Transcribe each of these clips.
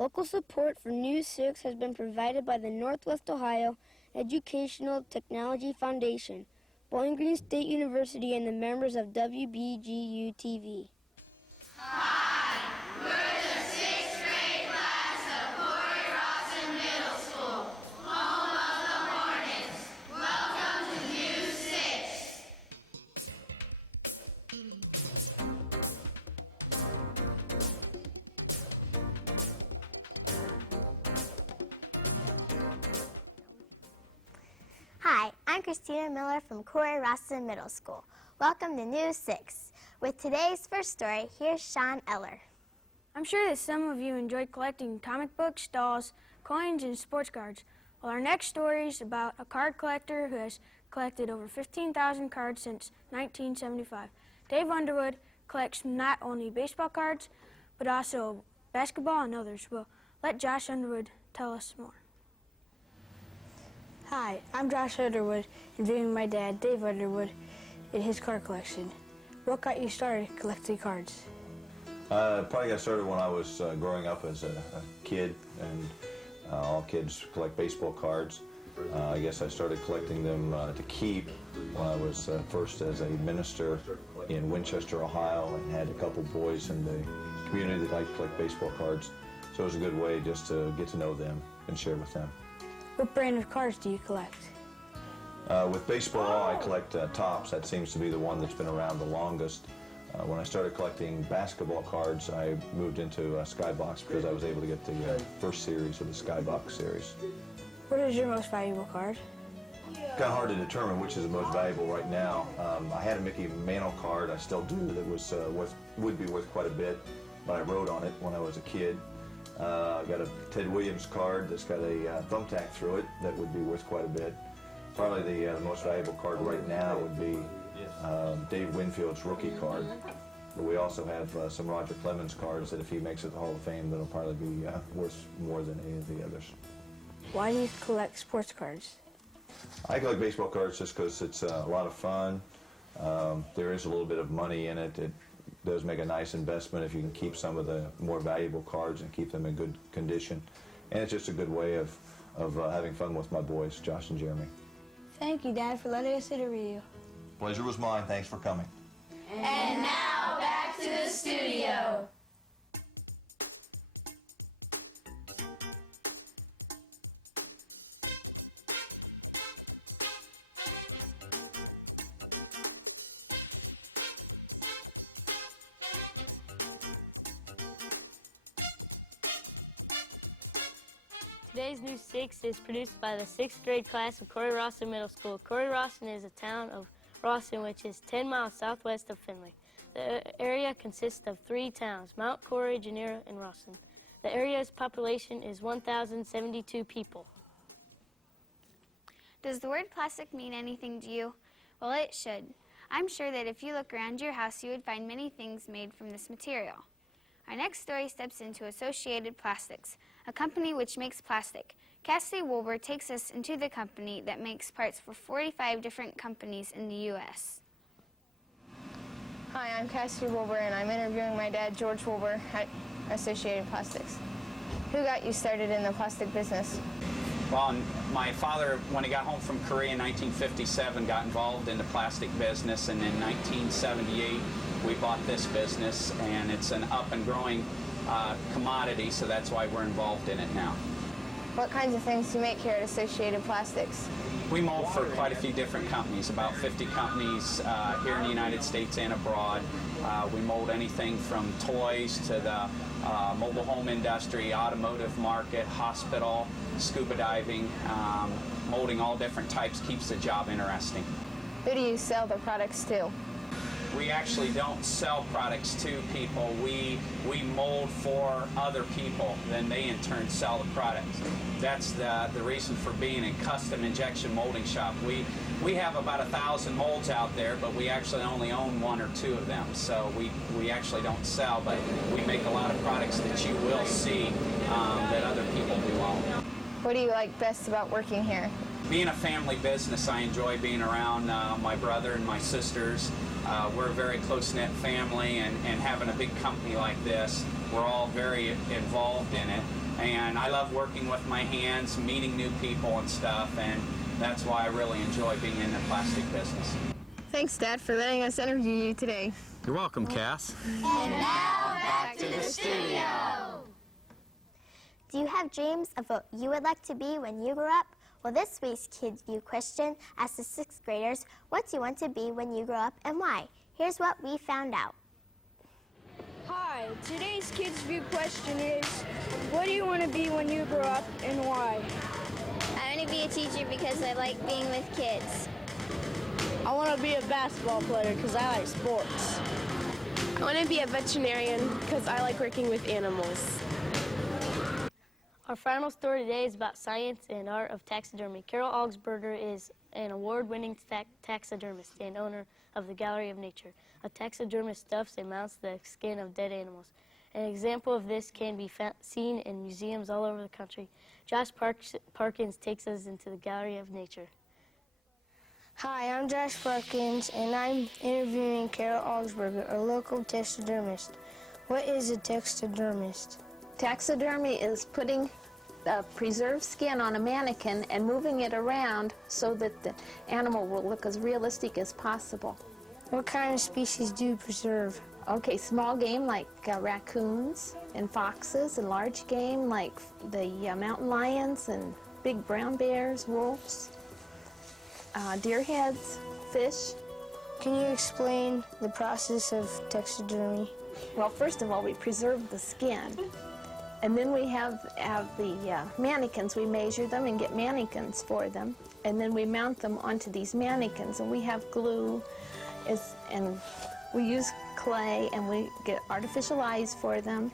Local support for News 6 has been provided by the Northwest Ohio Educational Technology Foundation, Bowling Green State University, and the members of WBGU TV. Hi, we're the 6th grade class of Cory Rawson Middle School, home of the Hornets. Welcome to News 6. Hi, I'm Kristina Miller from Cory Rawson Middle School. Welcome to News 6. With today's first story, here's Sean Eller. I'm sure that some of you enjoyed collecting comic books, dolls, coins, and sports cards. Well, our next story is about a card collector who has collected over 15,000 cards since 1975. Dave Underwood collects not only baseball cards, but also basketball and others. We'll let Josh Underwood tell us more. Hi, I'm Josh Underwood, and visiting my dad, Dave Underwood, in his card collection. What got you started collecting cards? Probably got started when I was growing up as a kid, and all kids collect baseball cards. I guess I started collecting them to keep when I was first as a minister in Winchester, Ohio, and had a couple boys in the community that liked to collect baseball cards. So it was a good way just to get to know them and share with them. What brand of cards do you collect? With baseball, I collect Topps. That seems to be the one that's been around the longest. When I started collecting basketball cards, I moved into Skybox because I was able to get the first series of the Skybox series. What is your most valuable card? Kind of hard to determine which is the most valuable right now. I had a Mickey Mantle card, I still do, that was would be worth quite a bit, but I wrote on it when I was a kid. I got a Ted Williams card that's got a thumbtack through it that would be worth quite a bit. Probably the most valuable card right now would be Dave Winfield's rookie card. But we also have some Roger Clemens cards that if he makes it to the Hall of Fame, that'll probably be worth more than any of the others. Why do you collect sports cards? I collect baseball cards just because it's a lot of fun. There is a little bit of money in it. It does make a nice investment if you can keep some of the more valuable cards and keep them in good condition. And it's just a good way of having fun with my boys, Josh and Jeremy. Thank you, Dad, for letting us interview you. Pleasure was mine. Thanks for coming. And now back to the studio. Today's News 6 is produced by the 6th grade class of Cory Rawson Middle School. Cory Rawson is a town of Rawson, which is 10 miles southwest of Findlay. The area consists of 3 towns, Mount Cory, Genera, and Rawson. The area's population is 1,072 people. Does the word plastic mean anything to you? Well, it should. I'm sure that if you look around your house, you would find many things made from this material. Our next story steps into Associated Plastics, a company which makes plastic. Cassidy Wilbur takes us into the company that makes parts for 45 different companies in the U.S. Hi, I'm Cassidy Wilbur, and I'm interviewing my dad, George Wilbur, at Associated Plastics. Who got you started in the plastic business? Well, my father, when he got home from Korea in 1957, got involved in the plastic business, and in 1978, we bought this business, and it's an up and growing commodity, so that's why we're involved in it now. What kinds of things do you make here at Associated Plastics? We mold for quite a few different companies, about 50 companies here in the United States and abroad. We mold anything from toys to the mobile home industry, automotive market, hospital, scuba diving. Molding all different types keeps the job interesting. Who do you sell the products to? We actually don't sell products to people. We mold for other people, then they in turn sell the products. That's the reason for being a custom injection molding shop. We have about 1,000 molds out there, but we actually only own 1 or 2 of them. So we actually don't sell, but we make a lot of products that you will see that other people do own. What do you like best about working here? Being a family business, I enjoy being around my brother and my sisters. we're a very close-knit family, and having a big company like this, we're all very involved in it. And I love working with my hands, meeting new people and stuff, and that's why I really enjoy being in the plastic business. Thanks, Dad, for letting us interview you today. You're welcome, Cass. And now back to the studio. Do you have dreams of what you would like to be when you grow up? Well, this week's Kids View question asks the 6th graders, what do you want to be when you grow up and why? Here's what we found out. Hi, today's Kids View question is, what do you want to be when you grow up and why? I want to be a teacher because I like being with kids. I want to be a basketball player because I like sports. I want to be a veterinarian because I like working with animals. Our final story today is about science and art of taxidermy. Carol Augsburger is an award-winning taxidermist and owner of the Gallery of Nature. A taxidermist stuffs and mounts the skin of dead animals. An example of this can be seen in museums all over the country. Josh Parkins takes us into the Gallery of Nature. Hi, I'm Josh Parkins, and I'm interviewing Carol Augsburger, a local taxidermist. What is a taxidermist? Taxidermy is putting the preserved skin on a mannequin and moving it around so that the animal will look as realistic as possible. What kind of species do you preserve? Okay, small game like raccoons and foxes, and large game like the mountain lions and big brown bears, wolves, deer heads, fish. Can you explain the process of taxidermy? Well, first of all, we preserve the skin. And then we have the mannequins. We measure them and get mannequins for them. And then we mount them onto these mannequins. And we have glue, and we use clay, and we get artificial eyes for them.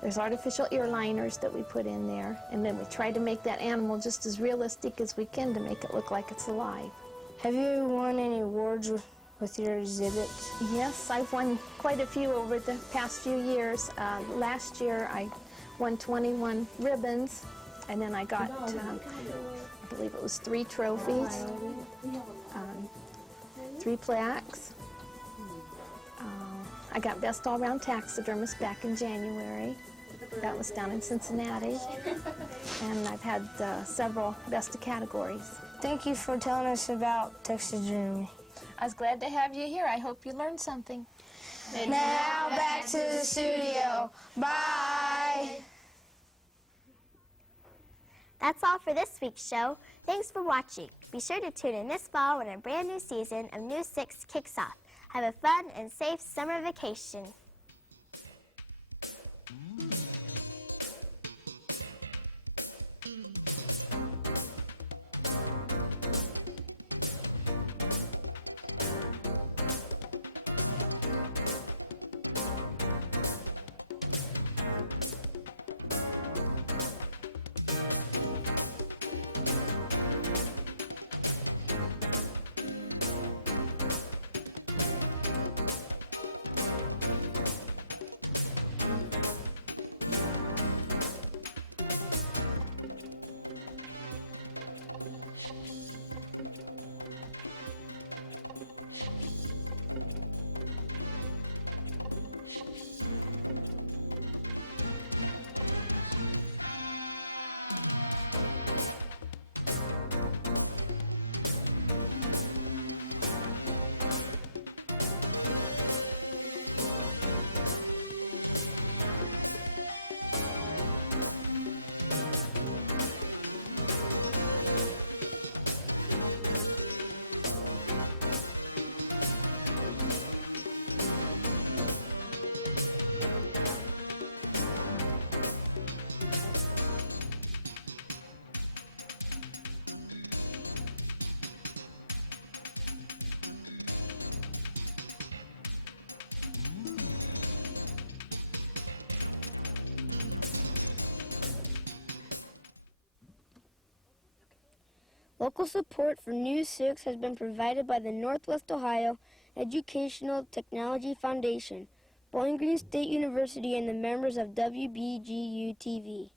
There's artificial ear liners that we put in there. And then we try to make that animal just as realistic as we can to make it look like it's alive. Have you won any awards with your exhibits? Yes, I've won quite a few over the past few years. Last year I won 21 ribbons, and then I got, I believe it was 3 trophies, 3 plaques. I got Best All-Round Taxidermist back in January. That was down in Cincinnati. And I've had several Best of Categories. Thank you for telling us about taxidermy. I was glad to have you here. I hope you learned something. And now back to the studio. Bye. That's all for this week's show. Thanks for watching. Be sure to tune in this fall when a brand new season of News 6 kicks off. Have a fun and safe summer vacation. Local support for News 6 has been provided by the Northwest Ohio Educational Technology Foundation, Bowling Green State University, and the members of WBGU TV.